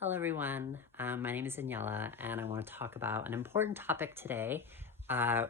Hello everyone, my name is Daniela and I want to talk about an important topic today,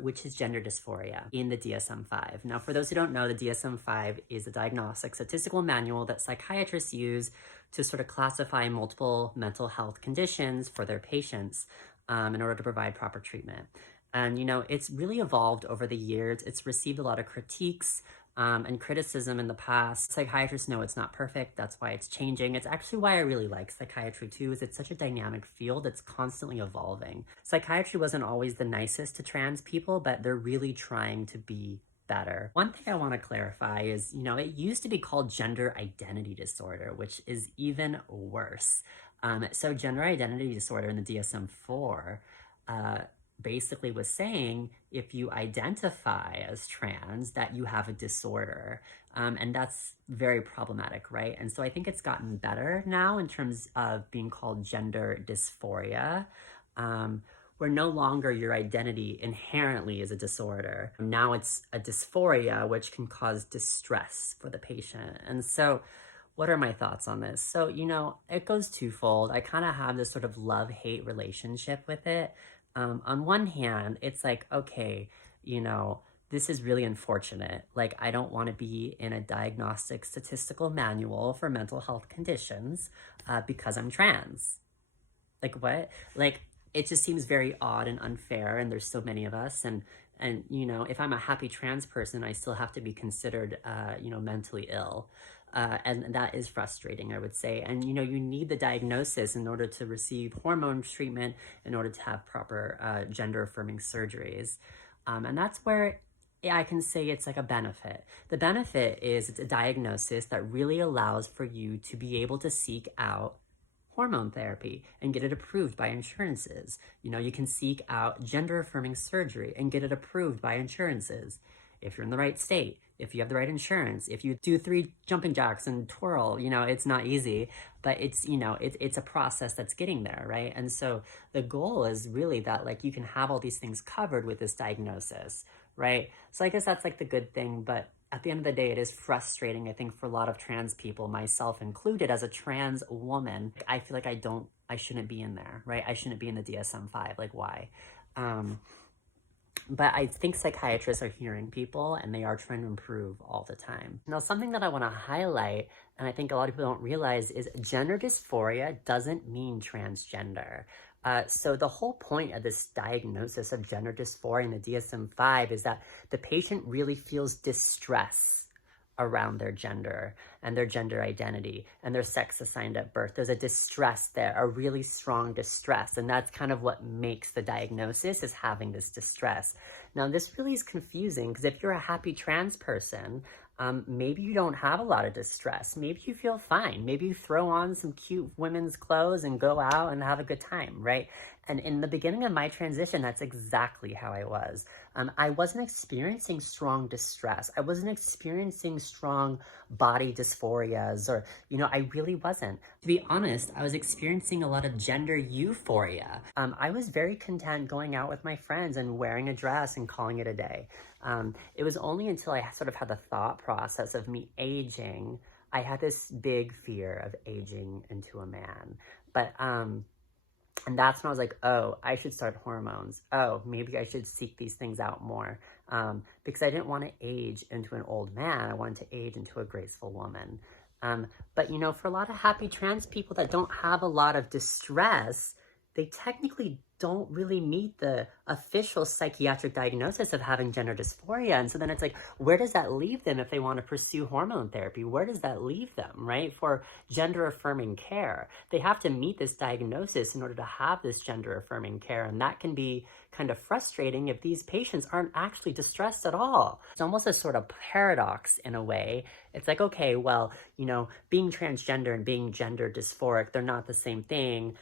which is gender dysphoria in the DSM-5. Now, for those who don't know, the DSM-5 is a diagnostic statistical manual that psychiatrists use to sort of classify multiple mental health conditions for their patients in order to provide proper treatment. And, it's really evolved over the years. It's received a lot of critiques and criticism in the past. Psychiatrists know it's not perfect. That's why it's changing. It's actually why I really like psychiatry too, is it's such a dynamic field that's constantly evolving. Psychiatry wasn't always the nicest to trans people, but they're really trying to be better. One thing I want to clarify is, it used to be called gender identity disorder, which is even worse. So gender identity disorder in the DSM-4 basically was saying if you identify as trans that you have a disorder, and that's very problematic, right? And so I think it's gotten better now in terms of being called gender dysphoria, where no longer your identity inherently is a disorder. Now it's a dysphoria, which can cause distress for the patient. And so what are my thoughts on this? So, it goes twofold. I kind of have this sort of love-hate relationship with it. On one hand, it's like, okay, this is really unfortunate. Like, I don't want to be in a diagnostic statistical manual for mental health conditions because I'm trans. Like, what? Like, it just seems very odd and unfair, and there's so many of us, and if I'm a happy trans person, I still have to be considered mentally ill. And that is frustrating, I would say. And you need the diagnosis in order to receive hormone treatment, in order to have proper gender affirming surgeries. And that's where I can say it's like a benefit. The benefit is it's a diagnosis that really allows for you to be able to seek out hormone therapy and get it approved by insurances. You can seek out gender affirming surgery and get it approved by insurances. If you're in the right state, if you have the right insurance, if you do 3 jumping jacks and twirl, it's not easy, but it's a process that's getting there, right? And so the goal is really that like you can have all these things covered with this diagnosis, right? So I guess that's like the good thing, but at the end of the day, it is frustrating, I think, for a lot of trans people, myself included. As a trans woman, I feel like I shouldn't be in there, right? I shouldn't be in the DSM-5, like why? But I think psychiatrists are hearing people and they are trying to improve all the time. Now, something that I want to highlight, and I think a lot of people don't realize, is gender dysphoria doesn't mean transgender. So the whole point of this diagnosis of gender dysphoria in the DSM-5 is that the patient really feels distress around their gender and their gender identity and their sex assigned at birth. There's a distress there, a really strong distress. And that's kind of what makes the diagnosis, is having this distress. Now, this really is confusing because if you're a happy trans person, maybe you don't have a lot of distress. Maybe you feel fine. Maybe you throw on some cute women's clothes and go out and have a good time, right? And in the beginning of my transition, that's exactly how I was. I wasn't experiencing strong distress. I wasn't experiencing strong body dysphorias, or, I really wasn't. To be honest, I was experiencing a lot of gender euphoria. I was very content going out with my friends and wearing a dress and calling it a day. It was only until I sort of had the thought process of me aging, I had this big fear of aging into a man. But, and that's when I was like, oh, I should start hormones. Oh, maybe I should seek these things out more. Because I didn't want to age into an old man. I wanted to age into a graceful woman. But, for a lot of happy trans people that don't have a lot of distress, they technically don't really meet the official psychiatric diagnosis of having gender dysphoria. And so then it's like, where does that leave them if they want to pursue hormone therapy? Where does that leave them, right? For gender affirming care. They have to meet this diagnosis in order to have this gender affirming care. And that can be kind of frustrating if these patients aren't actually distressed at all. It's almost a sort of paradox in a way. It's like, okay, well, being transgender and being gender dysphoric, they're not the same thing.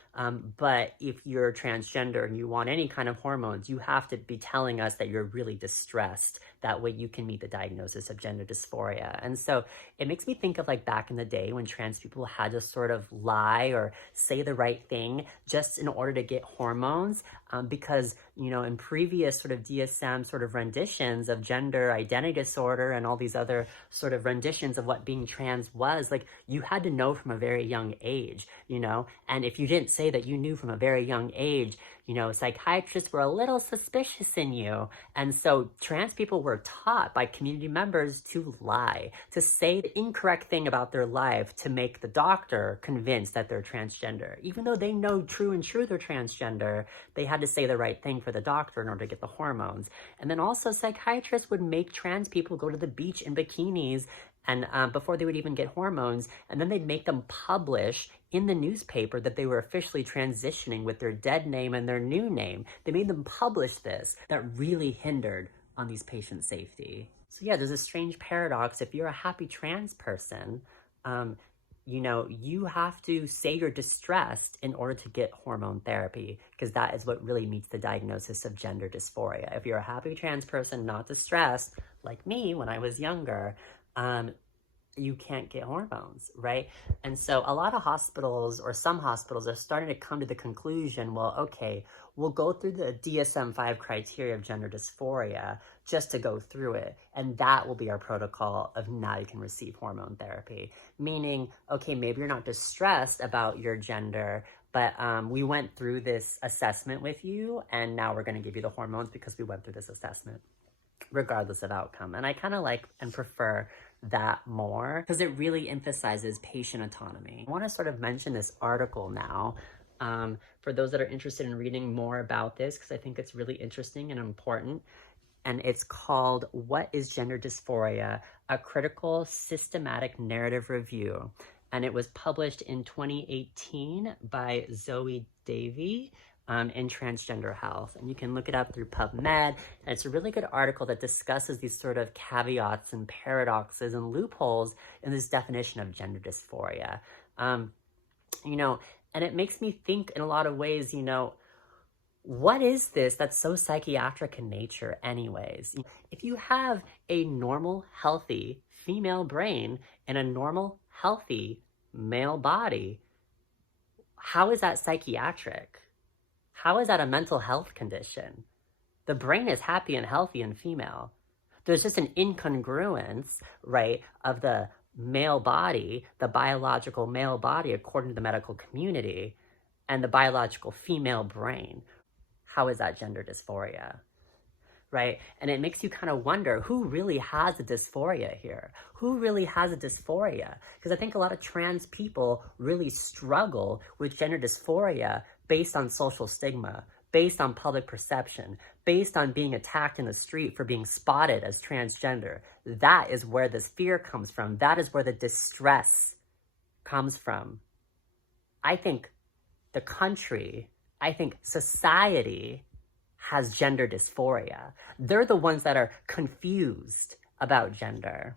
But if you're transgender and you want any kind of hormones, you have to be telling us that you're really distressed That way you can meet the diagnosis of gender dysphoria. And so it makes me think of like back in the day when trans people had to sort of lie or say the right thing just in order to get hormones, because, you know, in previous sort of DSM sort of renditions of gender identity disorder and all these other sort of renditions of what being trans was, like you had to know from a very young age, you know, and if you didn't say that you knew from a very young age, you know, psychiatrists were a little suspicious in you. And so trans people were taught by community members to lie, to say the incorrect thing about their life to make the doctor convinced that they're transgender. Even though they know true and true they're transgender, they had to say the right thing for the doctor in order to get the hormones. And then also psychiatrists would make trans people go to the beach in bikinis and before they would even get hormones, and then they'd make them publish in the newspaper that they were officially transitioning with their dead name and their new name. They made them publish this. That really hindered on these patients' safety. So yeah, there's a strange paradox. If you're a happy trans person, you know, you have to say you're distressed in order to get hormone therapy, because that is what really meets the diagnosis of gender dysphoria. If you're a happy trans person, not distressed, like me when I was younger, you can't get hormones, right? And so a lot of hospitals, or some hospitals, are starting to come to the conclusion, well, okay, we'll go through the DSM-5 criteria of gender dysphoria just to go through it. And that will be our protocol of now you can receive hormone therapy. Meaning, okay, maybe you're not distressed about your gender, but we went through this assessment with you, and now we're gonna give you the hormones because we went through this assessment, regardless of outcome. And I kind of like and prefer that more because it really emphasizes patient autonomy. I want to sort of mention this article now for those that are interested in reading more about this, because I think it's really interesting and important. And it's called What is Gender Dysphoria? A Critical Systematic Narrative Review. And it was published in 2018 by Zoe Davey in Transgender Health. And you can look it up through PubMed. And it's a really good article that discusses these sort of caveats and paradoxes and loopholes in this definition of gender dysphoria. You know, and it makes me think in a lot of ways, you know, what is this that's so psychiatric in nature anyways? If you have a normal, healthy female brain and a normal, healthy male body, how is that psychiatric? How is that a mental health condition? The brain is happy and healthy in female. There's just an incongruence, right, of the male body, the biological male body according to the medical community, and the biological female brain. How is that gender dysphoria, right? And it makes you kind of wonder, who really has a dysphoria here? Who really has a dysphoria? Because I think a lot of trans people really struggle with gender dysphoria based on social stigma, based on public perception, based on being attacked in the street for being spotted as transgender. That is where this fear comes from. That is where the distress comes from. I think the country, I think society has gender dysphoria. They're the ones that are confused about gender.